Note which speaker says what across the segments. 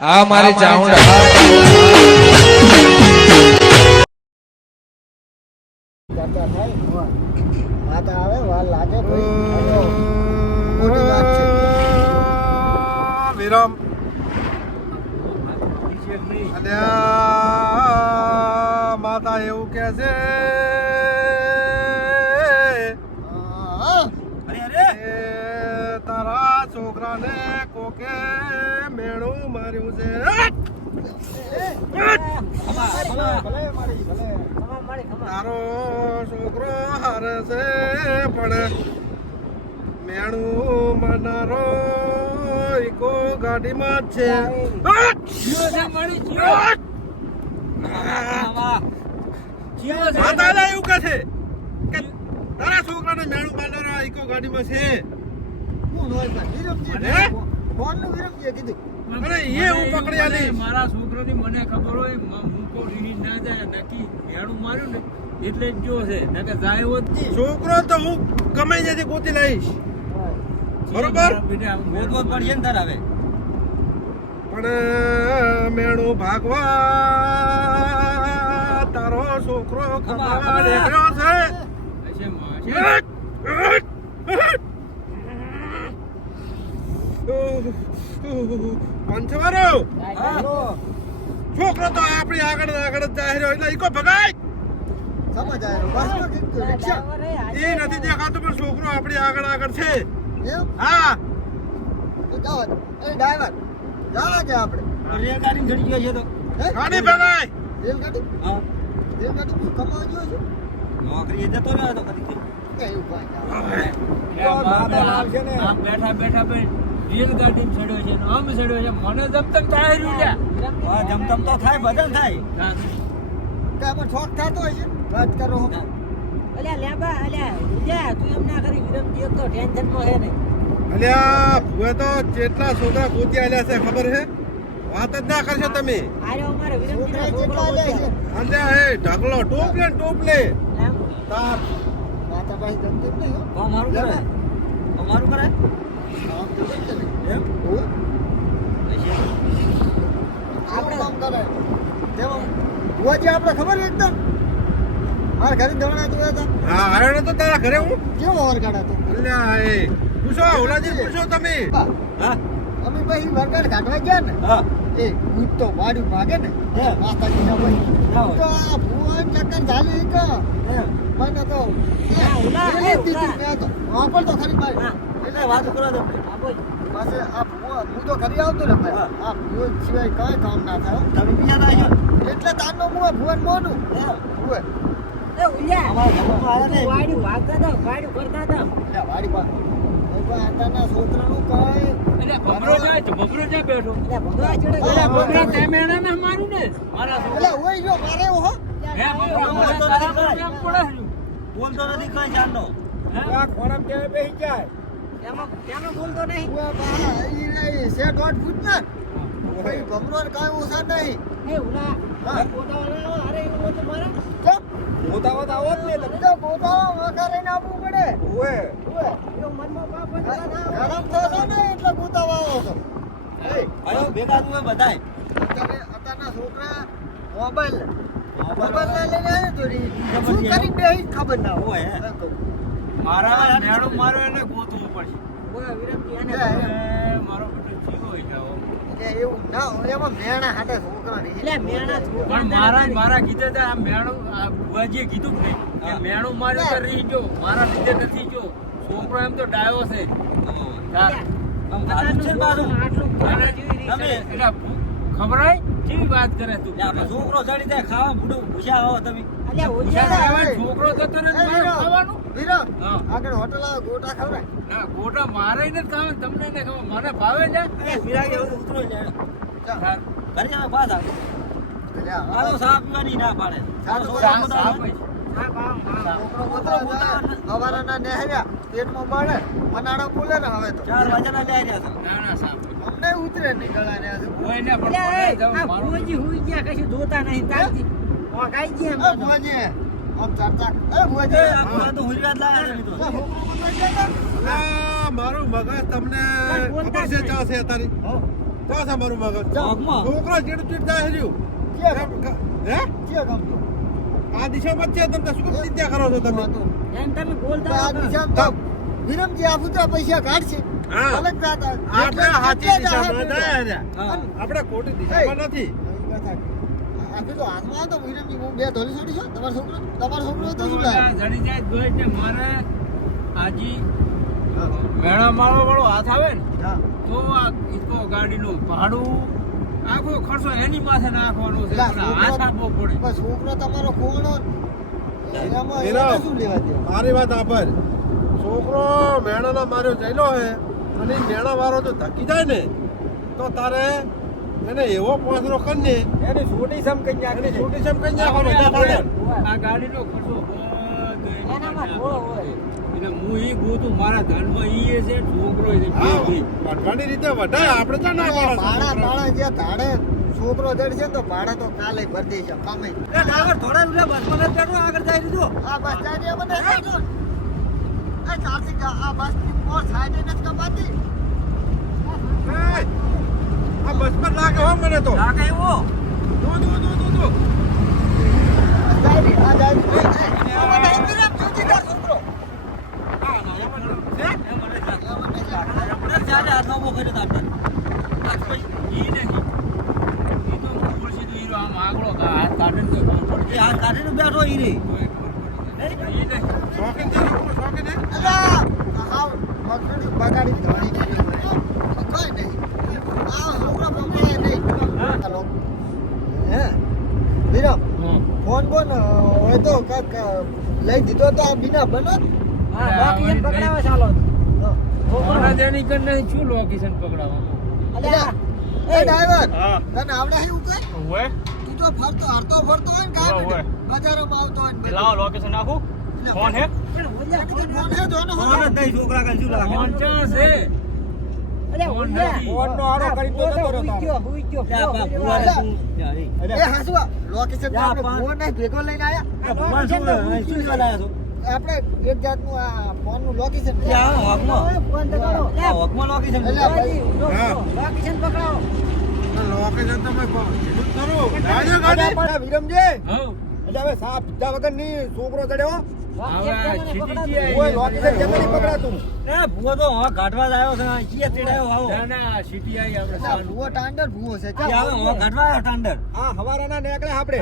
Speaker 1: આ મારી ચાઉંડા
Speaker 2: આવે વાર લાગે
Speaker 3: વિરામ માતા એવું કે છે
Speaker 2: હા,
Speaker 3: એ તારા છોકરાને કોકે મેણું માર્યું છે. તારો છોકરો હારે છે પણ મેણું મનારો ઈકો ગાડીમાં છે. માતાને એવું કહે છે કે તારા છોકરાને મેણું મારનારો ઈકો ગાડીમાં છે?
Speaker 2: હું વિરમજી ફોનનું કીધું.
Speaker 3: એ હું પકડી આલી
Speaker 4: મારા છોકરાની મને ખબર હોય રીણી ના જાય નક્કી ભેણું માર્યું ને એટલે જ જો છે. નકર જાય હોત
Speaker 3: છોકરો તો હું ગમે ત્યાંથી ગોતી લઈશ. બરોબર?
Speaker 4: ગોતવો પડશે ને તારે હવે
Speaker 3: પણ મેળો ભાગવા તારો છોકરો કમાવા નીકળ્યો છે.
Speaker 4: હશે.
Speaker 3: પંચવારો છોકરો તો આપણી આગળ આગળ જ જાય રહ્યો એટલે ઈકો ભગાય. એ નથી દેખાતું પણ છોકરો આપણી આગળ આગળ છે. હા.
Speaker 2: જાઓ. એ ડ્રાઈવર. જાવા છે આપણે.
Speaker 4: રેલગાડીમાં ચડી ગયો છે તો.
Speaker 2: હે?
Speaker 3: ગાડી ભગાય.
Speaker 2: રેલગાડી?
Speaker 4: હા.
Speaker 2: રેલગાડી શું કમાવા ગયો છે?
Speaker 4: નોકરી જતો રહ્યો તો કદી
Speaker 2: એવું કાંઈ ના.
Speaker 4: આ બેઠા બેઠા બે રેલગાડીમાં ચડ્યો છે આમ ચડ્યો છે મને જમતમ થાય રહ્યું છે. જમતમ તો થાય ભજન થાય.
Speaker 2: કે આમાં શોખ થતો હોય છે? વાત કરો હો.
Speaker 5: અલ્યા લેબા અલ્યા ઉજા તું એમ ના કરી વિરમ એક તો ટેન્શનમાં હે ને.
Speaker 3: અલ્યા ભુએ તો જેટલા છોકરા ગોતી આલ્યા છે ખબર છે? વાત જ ના કરશો તમે.
Speaker 5: આરે અમારે વિરમ
Speaker 2: છોકરા કેટલા લે છે.
Speaker 3: અલ્યા એ ઢગલો ટોપલે ટોપલે. તાર
Speaker 2: માતાભાઈ ગમતી જ નહીં હો.
Speaker 4: અમારું કરે અમારું કરે
Speaker 2: આમ તો ગમતી જ નહીં.
Speaker 4: એમ
Speaker 2: હોવે. આવું કામ કરે તેમાં ભુવાજી આપણે ખબર એકદમ મારા ઘરે દવડા જોયા હતા
Speaker 3: હા આવ્યો તો તારા ઘરે હું
Speaker 2: કેવો વરગાડ હતો
Speaker 3: અલ્યા એ પૂછો ઓલાજી પૂછો તમે
Speaker 4: હા
Speaker 2: અમે પછી વરગાડ કાઢવા ગયા ને
Speaker 4: હા
Speaker 2: એ ભૂત તો વાડ્યું ભાગે ને
Speaker 4: હે.
Speaker 2: માતાજીના ભાઈ
Speaker 4: હા.
Speaker 2: તો આ ભુવન ચક્કર કે મને તો. દીધી મેં વાપર તો ખરી ભાઈ
Speaker 4: વાત કરો તો.
Speaker 5: આ
Speaker 2: પાસે આ હું તો કરી આવતો ને ભાઈ.
Speaker 4: હા.
Speaker 2: આ ભુવન સિવાય કઈ કામ ના થાય
Speaker 4: તમે બીજા ના છો
Speaker 2: એટલે તારનો હું આ ભુવન મોનું ભુવે.
Speaker 5: એ
Speaker 4: ઉયા.
Speaker 5: વાડ્યું વાગતા હતા વાડી કરતા હતા.
Speaker 2: એટલે વાડી પા આતાના છોકરાનું કાંઈ
Speaker 4: એટલે બબરો જાય બબરો જાય બેઠો?
Speaker 5: ચડે.
Speaker 4: એટલે
Speaker 2: બબરો
Speaker 4: બબરા તમે એને ને. મારા
Speaker 2: એટલે ઓય જો મારે હો.
Speaker 4: હે. બોલતો નથી કઈ જાણનો હે?
Speaker 5: ખોરામ તેમાં બેહી નહીં
Speaker 2: ઉવા બા ઈ નહીં. સે દોઢ ફૂટ ના ભાઈ ભમરો ને કાંઈ ઓછા નહીં.
Speaker 5: એ ઉલા
Speaker 2: હા.
Speaker 5: પોતાવાળા અરે એનું તો મારા.
Speaker 2: ચપ. તો ગોતાવા વઘારીને આપવું પડે.
Speaker 3: ઓએ
Speaker 2: ઉવે.
Speaker 5: એ મનમાં પાપ જ
Speaker 2: ગરમ
Speaker 5: ના આવે.
Speaker 2: થશે ને એટલે ગોતાવા આવો તો એ
Speaker 4: આયો ભેગા તું બધાય.
Speaker 2: અત્યારે અત્યારના છોકરા મોબાઈલ મોબાઈલ. ના લઈને આવે તો રી. શું કરી ખબર ના
Speaker 4: હોય. મારા મેળો મારો એને ગોતવું પડશે.
Speaker 5: ઓય વિરમજી એને
Speaker 2: હે,
Speaker 5: બોલો.
Speaker 2: હે.
Speaker 4: એ મારો બેટો જીવો હોય જાઓ.
Speaker 2: એટલે એવું ના હોય એમાં મેણા હાથે છોકરા રહે.
Speaker 5: એટલે મેણા છોકરા
Speaker 4: પણ મારા મારા કીધે આ મેણું આ બુવાજીએ કીધું કે નહીં મેણું માર્યો તો રહી ગયો મારા લીધે નથી ગયો. છોકરો એમ તો ડાયો છે.
Speaker 5: ખાના જેવી
Speaker 4: કેવી વાત કરે તું? છોકરો ચડી જાય ખાવા બુડું ભૂસ્યા આવો તમે. છોકરો ને હા.
Speaker 2: આગળ હોટલ આવે ગોટા ખવડાય.
Speaker 4: ના ગોટા મારે ખાવા તમને ખાવા મને ભાવે છે. વિરાગ એવું ઉતરો. ઘરે પાછા
Speaker 2: એટલે
Speaker 4: આલો સા પીવાની ના પાડે.
Speaker 2: સારું,
Speaker 4: સા-
Speaker 2: સારું,
Speaker 4: સા
Speaker 2: સારું.
Speaker 4: પૈસા.
Speaker 5: હા, બા, બા.
Speaker 2: છોકરો ઉતરે જાય, નેહર્યા, પેટમાં બળે, બોલે ને હવે તો.
Speaker 4: ચાર વાજાના રહ્યા છે. ના ના
Speaker 2: અમને ઉતરે નહીં.
Speaker 4: હોય ને પણ
Speaker 5: આ હુઈ ગયા કશું જોતા નહીં તારથી. એમ.
Speaker 2: આમ. એ
Speaker 4: આ તો? હુરિયાત લાયા
Speaker 3: મારું મગજ તમને ખબર છે ચા છે તારી?
Speaker 2: હો.
Speaker 3: છે મારું મગજ? છોકરો ચીડ ચીડ થાય રહ્યું. હે? આ દિશામાં છે તમે શું ચિંતા કરો છો તમે?
Speaker 5: એમ તમે બોલતા
Speaker 2: આ. દિશામાં વિરમજી આ પૈસા કાઢશે.
Speaker 3: આપણે
Speaker 2: એટલે
Speaker 3: સાચી
Speaker 2: એટલે જ આ
Speaker 3: દિશામાં
Speaker 2: પૂતળો.
Speaker 3: જાય છે.
Speaker 4: હા.
Speaker 3: આપણે ખોટી દિશામાં નથી.
Speaker 2: આ પેલો હાથમાં તો વિરમજી હું બે ધોળી છોડી છો. તમારો છોકરો તમારો છોકરો તો શું લાગે?
Speaker 4: જડી જાય તો એટલે મારે આજી મેળા વાળો હાથ આવે ને
Speaker 2: હા.
Speaker 4: તો આ ગાડીનું ભાડું આખો ખર્ચો એની માથે નાખવાનો છે. હાથ આપવો પડે.
Speaker 2: પણ છોકરો તમારો ખોવાનો એમાં શું લેવા દે
Speaker 3: મારી વાત આભાર છોકરો મેણાના માર્યો જઈલો હે અને મેણા વાળો જો ધકી જાય ને તો તારે એને એવો પોસરો કરીને
Speaker 4: એની છોટી સમ કઈ
Speaker 3: એની છોટી સમ કઈ નાખવાનો
Speaker 4: આ ગાડીનો ખર્ચો બધો
Speaker 5: એનામાં
Speaker 4: માથે
Speaker 5: હોય.
Speaker 4: એટલે હું ઈ ગોતું મારા ધનમાં ઈ એ છે છોકરો એ છે.
Speaker 3: વઢવાની રીતે વઢાય આપણે ચા ના
Speaker 2: ભાડા ભાડા જે ધાડે છોકરો જડશે છે તો ભાડા તો કાલે ભરી દેશે કામે.
Speaker 4: થોડા રૂપિયા બસમાં આગળ જાય દીધો
Speaker 2: આ બસ જાય મને આ ચાલતી આ બસની પોર સાઈડ નથી કપાતી.
Speaker 3: આ બસમાં લાગે હો મને તો.
Speaker 4: લાગે એવો?
Speaker 3: દો દો દો દો દો.
Speaker 2: જાય આ જાય શોખીન બધા ઇન્દિરા હોય તો કાક લઈ દીધો તો આ બીના બનો.
Speaker 5: હા, બાકી એમ પકડાવા ચાલો.
Speaker 4: મારા કને શું લોકેશન પકડાવવાનું?
Speaker 2: અલ્યા, એ ડ્રાઈવર તને આવડે એવું કઈ તું તો ફરતો હરતો ફરતો હોય ને બેટા. બજારોમાં આવતો હોય ને બધું.
Speaker 3: લોકેશન નાખું
Speaker 2: એટલે
Speaker 3: ફોન હે
Speaker 5: ફોન
Speaker 2: હે તો ફોન હે.
Speaker 4: જા,
Speaker 2: નહીં
Speaker 5: તો
Speaker 2: આપણે એક જાતનું આ લોકેશન
Speaker 5: ફોન
Speaker 3: હા.
Speaker 5: કરો. લોકેશન પકડાવો.
Speaker 3: લોકેશન તમે
Speaker 2: વિરમજી. એટલે હવે સાપ પીધા વગરની છોકરો ચડ્યો
Speaker 4: મારી
Speaker 5: ઉપર
Speaker 4: શંકા
Speaker 2: ના કરો તમે નહીં પકડાતું
Speaker 4: ના, કરો. છીટી બધા આપણે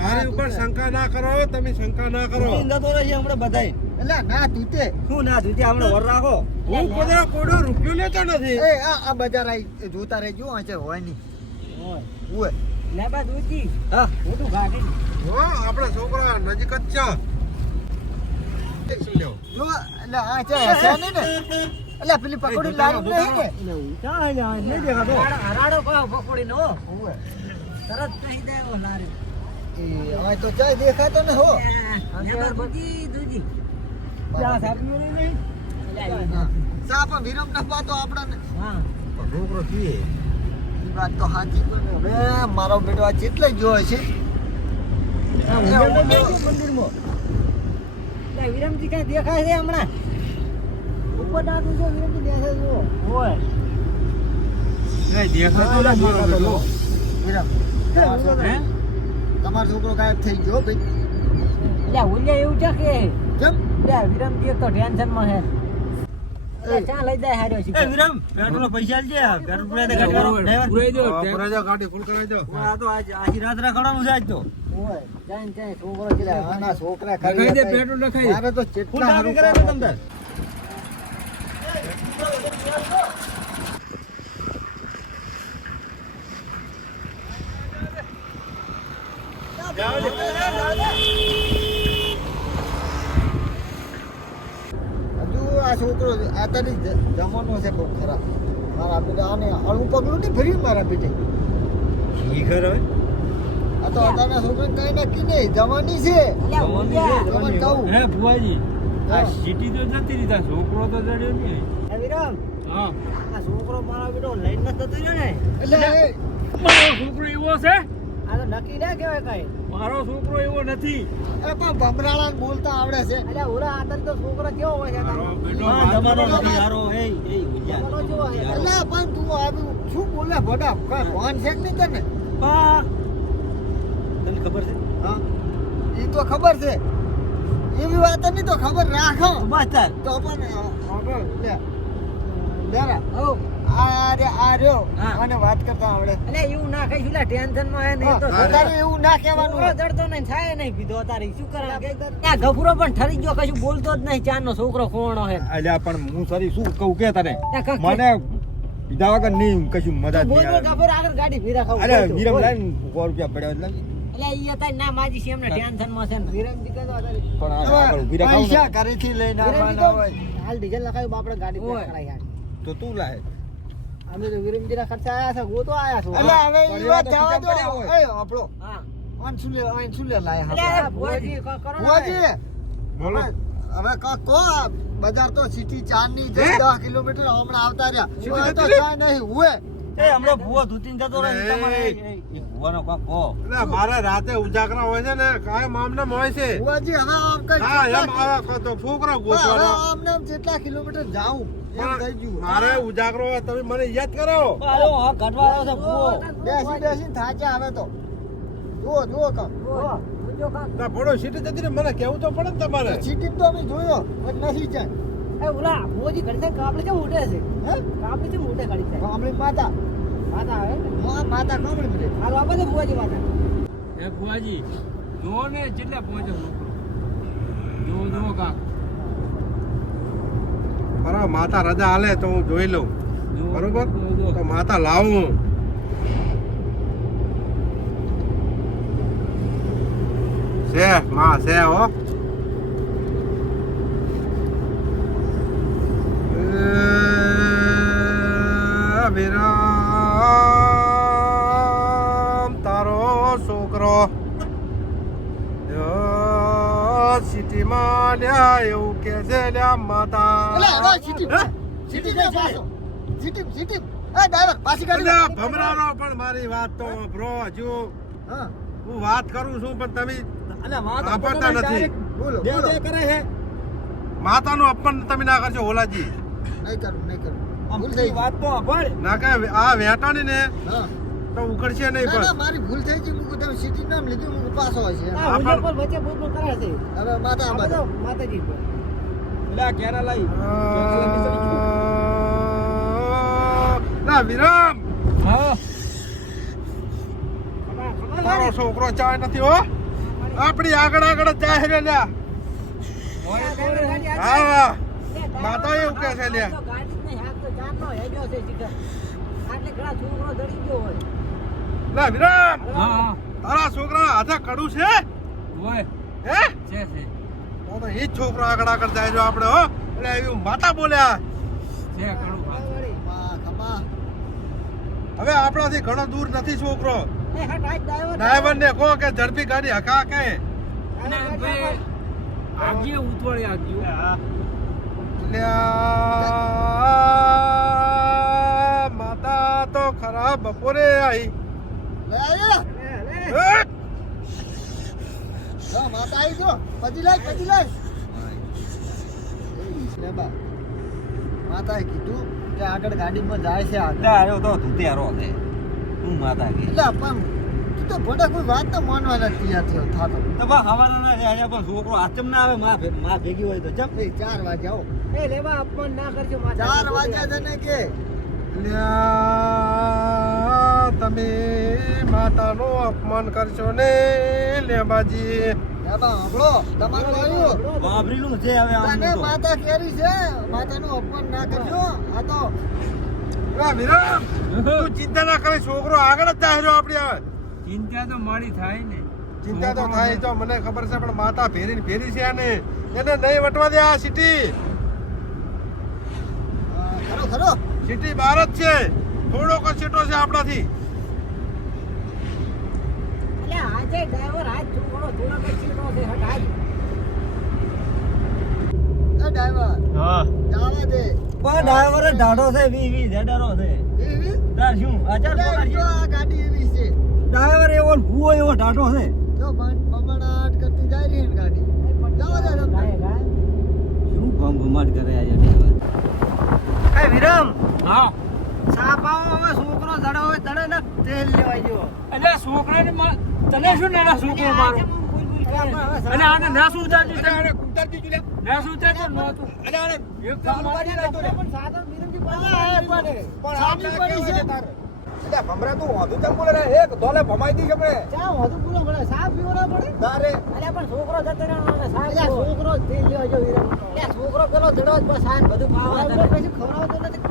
Speaker 3: આપણે શંકા ના કરો શું શંકા ના કરો
Speaker 2: અલ્યા, ના રાખો.
Speaker 3: હું કોઈ કોડો રૂપિયો લેતો નથી?
Speaker 2: એ આ બજાર જોતા રહેજો આ છે હોય નહીં. હોય
Speaker 5: લે બા, દૂધી.
Speaker 2: હા
Speaker 5: મોટું ગાડી.
Speaker 3: હો આપણા છોકરા નજીક જ છે
Speaker 2: એટલે આ હશે ને એટલે પેલી પકોડી નહીં
Speaker 5: હરાડો.
Speaker 2: હોય.
Speaker 5: તરત કહી દેવો ઓ લારી.
Speaker 2: એ હવે તો ચાય દેખાતો ને હો
Speaker 5: લે દૂધી, દૂધી.
Speaker 2: બરાબર.
Speaker 5: અલ્યા,
Speaker 2: હા. સા પણ વિરમ આપણને
Speaker 5: હા.
Speaker 3: છોકરો કીએ
Speaker 2: ઈ વાત તો સાચી હવે મારો બેટો આ જેટલે જ છે?
Speaker 5: મંદિરમાં. વિરમજી કાંઈ દેખાય છે હમણાં? ઉપર ડાકું છે વિરમજી દેખાય છે જુઓ. હોય
Speaker 4: નહીં, દેખાતો નથી મારો બેટો.
Speaker 2: વિરમ. તમારો છોકરો-? ગાયબ થઈ ગયો ભાઈ.
Speaker 5: એવું છે કે?
Speaker 2: કેમ?
Speaker 5: લે વિરમજી એક તો ટેન્શનમાં છે. ચા લઈ જાય હાર્યો છે
Speaker 4: પુરાઈ દો.
Speaker 3: ગાડી ફૂલ દો.
Speaker 2: જાય જાય છોકરો છે આના છોકરા
Speaker 4: દે, પેટ્રોલ
Speaker 2: મારે તો કેટલા હારું કામ હતું. આ છોકરો આતાની જ- જમાનો છે બહુ ખરાબ. મારા બેટા આને અળવું પગલું નહીં ભર્યું મારા બેટે? આ તો અત્યારના છોકરા કઈ નક્કી નહીં જવાની છે. જવાન કહું
Speaker 4: હે, ભુવાજી, આ સિટી તો જતી રહી, છોકરો તો જડ્યો નહીં.
Speaker 5: વિરમ.
Speaker 4: હા.
Speaker 5: આ છોકરો મારા બેટો લઈને જતો રહ્યો ને.
Speaker 2: એટલે
Speaker 4: મારો છોકરો એવો છે?
Speaker 5: આ તો નક્કી ના કહેવાય કઈ.
Speaker 4: મારો છોકરો એવો નથી.
Speaker 2: અરે પણ ભમરાળા બોલતા આવડે છે.
Speaker 5: અલ્યા ઓલા આતન તો છોકરો કેવો હોય છે
Speaker 4: મારો
Speaker 5: તારો?
Speaker 4: બેટો
Speaker 2: હા, જમાનો
Speaker 4: નથી.
Speaker 2: નથી.
Speaker 5: એ એ યાર.
Speaker 2: પણ તું આવ્યું શું બોલે? ભડા કા ફોન છે કે નહીં તને?
Speaker 5: પા તને ખબર છે?
Speaker 2: હા. એ તો ખબર છે. એવી વાત નહીં તો ખબર રાખો.
Speaker 5: બસ તાર.
Speaker 2: તો પણ આગળ લે.
Speaker 5: ઓ
Speaker 2: વાત કરતા આવડે.
Speaker 5: એવું ના કહીશ. લા ટેન્શનમાં હે નહીં તો
Speaker 2: તારે એવું ના કહેવાનું
Speaker 5: છોકરો જડતો નહીં થાય નહીં પીધો તારી શું કરે આ ગફુરો પણ ઠરી ગયો કશું બોલતો જ નહીં ચાર નો છોકરો ખોણો હે.
Speaker 1: અલ્યા પણ હું સરી શું કહું કે તને? મને પીધા વગર નહીં કશું મજા
Speaker 5: બોલ બોલ ગફુર આગળ ગાડી ફેરા ખાવ
Speaker 1: અરે વિરમ લાઈન સો રૂપિયા પડ્યા એટલે
Speaker 5: એટલે ઈ હતા ના માજી છે એમને ટેન્શનમાં છે ને. વિરમજી કહેતો
Speaker 1: પણ આગળ
Speaker 2: પૈસા ઘરેથી લઈને આવવાના હોય.
Speaker 5: હાલ ડીઝલ લખાયું બાપડે ગાડી પેક કરાઈ
Speaker 1: તો તું લાય.
Speaker 5: અમે તો ખર્ચા આયા છે ગોતો આયા છો.
Speaker 2: અલા હવે ઈ વાત
Speaker 1: તો
Speaker 2: જવા દો. એ આપણો.
Speaker 5: હા. કરો
Speaker 1: બોલો.
Speaker 2: હવે- કો બજાર તો સિટી ચારની છે દસ કિલોમીટર હમણાં આવતા રહ્યા. તો કાંઈ નહીં હુએ.
Speaker 5: એ હમણાં ભુવો ધૂતીને જતો રહે ને તમારે એ. ભુવાનો કાંક
Speaker 3: એટલે મારે રાતે ઉજાગરા હોય છે ને કાયમ આમને હોય છે.
Speaker 2: ભુવાજી હવે આમ કઈ
Speaker 3: હા એમ આવા કરતો છોકરો ગોતવાનો
Speaker 2: આમ ને જેટલા કિલોમીટર જાઉં?
Speaker 3: મારે ઉજાગરો તમે મને યાદ કરો.
Speaker 5: હાલો હા ઘટવા આવ્યો છે ભુવો
Speaker 2: બેસી બેસીને થાક્યા હવે તો. જુઓ જુઓ કાં.
Speaker 3: ના પડો સીટી જતી ને મને કેવું તો પડે ને તમારે?
Speaker 2: સિટી તો અમે જોયો પણ નથી જાય.
Speaker 5: એ ઓલા મોજી ઘડી થાય કાપડે કેમ ઉઠે છે?
Speaker 2: હે?
Speaker 5: કાપડી કેમ ઉઠે ઘડી થાય
Speaker 2: કાપડી માતા.
Speaker 5: માતા આવે
Speaker 2: માતા કાપડી મળે
Speaker 5: હાલો આપો ને ભુવાજી માતા.
Speaker 4: એ ભુવાજી જો ને જેટલા પહોંચો જો જો કાક
Speaker 3: બરાબર માતા રજા હાલે તો હું જોઈ લઉં. બરોબર. તો માતા લાવું. છે માં છે હો. વિરામ તારો છોકરો. સિટીમાં લ્યા એવું કે છે લ્યા માતા. ભમરાનો પણ મારી વાત તો બ્રો હજુ
Speaker 2: હા.
Speaker 3: હું વાત કરું છું પણ તમે
Speaker 5: માતા
Speaker 3: નથી. માતાનું અપમાન તમે ના કરજો ઓલાજી
Speaker 2: નહીં કરું નહીં કરું.
Speaker 5: વાત તો
Speaker 3: આ વેટાણી ને તો ઉકળશે નહીં પણ.
Speaker 2: મારી ભૂલ થઈ ગઈ હું તમે સિટી નામ લીધું હું પાસ હોય
Speaker 5: છે.
Speaker 3: આ
Speaker 5: ઉજર
Speaker 3: પણ-
Speaker 5: પર વચ્ચે બોલ બોલ કરે છે.
Speaker 2: હવે માતા
Speaker 5: માતા. માતાજી પર.
Speaker 1: એટલે કેરા લઈ
Speaker 3: ના વિરામ!
Speaker 4: હા.
Speaker 3: તારો છોકરો ચાય નથી હો. આપણી આગળ આગળ જાય છે લ્યા. હા.
Speaker 5: લે,
Speaker 3: માતા એવું કહે છે
Speaker 5: લ્યા. આટલે ઘણા છોકરો દડી ગયો હોય.
Speaker 3: ના વિરામ!
Speaker 4: હા
Speaker 3: તારા છોકરા હાથે કડું છે?
Speaker 4: ઓય
Speaker 3: હે?
Speaker 4: છે છે.
Speaker 3: તો તો એ છોકરો આગળ આગળ જાય જો આપણે હો. એટલે એવી માતા બોલ્યા.
Speaker 4: છે
Speaker 2: કડું
Speaker 3: હવે આપણાથી ઘણો દૂર નથી છોકરો. ડ્રાઈવર ને કહો કે ઝડપી ગાડી હકા કે
Speaker 4: આગી ઉતવાળી આગી
Speaker 3: લ્યા, માતા તો ખરાબ બપોરે આવી
Speaker 2: લે.
Speaker 5: લે, લે.
Speaker 2: લો, માતા આવી પછી લાય માતાએ કીધું કે આગળ ગાડીમાં જાય છે આગળ
Speaker 1: તો ધૂતિયારો છે હું માતા કે.
Speaker 2: એટલે પણ તું તો કોઈ વાત તો માનવા નથી યાર થાતો
Speaker 1: તો બા ખાવાના ના પણ છોકરો આચમ ના આવે માં માં ભેગી હોય તો ચમ
Speaker 2: એ ચાર વાગે આવો
Speaker 5: એ લેવા અપમાન ના કરજો માતા
Speaker 2: ચાર વાગ્યા તને કે
Speaker 3: તમે માતાનો અપમાન કરશો ને લેબાજી.
Speaker 2: માતા કેરી છે માતાનું અપમાન ના કરજો. આ તો
Speaker 3: વિરામ તું ચિંતા ના કરે છોકરો આગળ જ જાય આપણે હવે.
Speaker 4: ચિંતા તો મારી થાય ને.
Speaker 3: ચિંતા તો થાય તો મને ખબર છે પણ માતા ફેરી ફેરી છે આને. એને નહીં વટવા દે આ સિટી
Speaker 2: ખરો ખરો.
Speaker 3: સિટી બહાર જ છે. થોડોક જ છેટો છે આપણાથી.
Speaker 5: આજે ડ્રાઈવર આજ છોકરો થોડો કઈ છે હટ
Speaker 2: એ ડ્રાઈવર
Speaker 1: હા.
Speaker 2: જવા દે.
Speaker 1: પણ ડ્રાઈવર જ છે વી વી જેડારો છે.
Speaker 2: એવી
Speaker 1: તાર શું આચાર પકડ
Speaker 2: જો આ ગાડી એવી છે.
Speaker 1: ડ્રાઈવર એવો ને ભૂવો એવો ઢાઢો છે.
Speaker 2: જો બમ- કરતી જાય રહી ને ગાડી. જવા દે તમને
Speaker 5: ગાય ગાય.
Speaker 1: શું ગમ ગમાટ કરે આજે ડ્રાઈવર?
Speaker 2: એ વિરમ!
Speaker 4: હા.
Speaker 2: સાપ હવે છોકરો દડો હોય દડે ને તેલ લેવાય ગયો.
Speaker 4: એટલે છોકરાને મા- તને શું નાના છોકરો મારો? અને આને ના શું ઉતારજો
Speaker 3: અરે કુતરતી જુલે
Speaker 4: ના શું ઉતારજો નહોતું.
Speaker 3: અને અરે
Speaker 4: એક તો લે.
Speaker 3: લાગતો રે.
Speaker 2: પણ સાધન પાછા આયા પણ
Speaker 3: પણ
Speaker 2: સામી
Speaker 3: આપણે
Speaker 2: પડી છે.
Speaker 3: તારે? એટલે ભમરા તું હોતું કેમ બોલે રે? એક ધોલે ભમાઈ દી છે
Speaker 2: ચા વધુ પૂરો પડે સાફ પીવો ના પડે?
Speaker 3: તારે
Speaker 5: અલ્યા પણ છોકરો જતો રહ્યો ને સાહેબ
Speaker 2: છોકરો થઈ ગયો જો
Speaker 5: અલ્યા છોકરો પેલો દડો જ બસ આ બધું ખાવા.
Speaker 2: પછી ખવડાવતો નથી.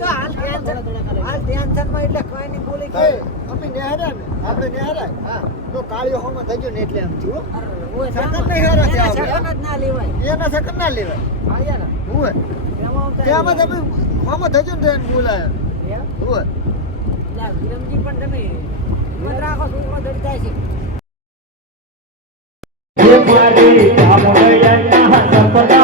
Speaker 5: તો હાલ ટેન્શન હાલ ટેન્શનમાં એટલે કઈ નહીં બોલી કે
Speaker 2: અમે નેહર્યા ને આપણે નેહર્યા હા. તો કાળીઓ હોમાં થઈ ગયો ને એટલે આમ થયું
Speaker 5: અરે, ઓય
Speaker 2: સેકન્ડ
Speaker 5: સાહેબ,
Speaker 2: નહીં હારા
Speaker 5: એને
Speaker 2: આપણે.
Speaker 5: ના લેવાય.
Speaker 2: એના સેકન્ડ ના લેવાય.
Speaker 5: આયા ને.
Speaker 2: હુએ
Speaker 5: એમાં આમ થાય
Speaker 2: ત્યાં તમે હોમાં થઈ ગયો ને તેને બોલાયા.
Speaker 5: એમ? વિરમજી પણ તમે હિંમત રાખો છોકરો દડી જાય છે.
Speaker 6: હે મારી કામળિયાના સપના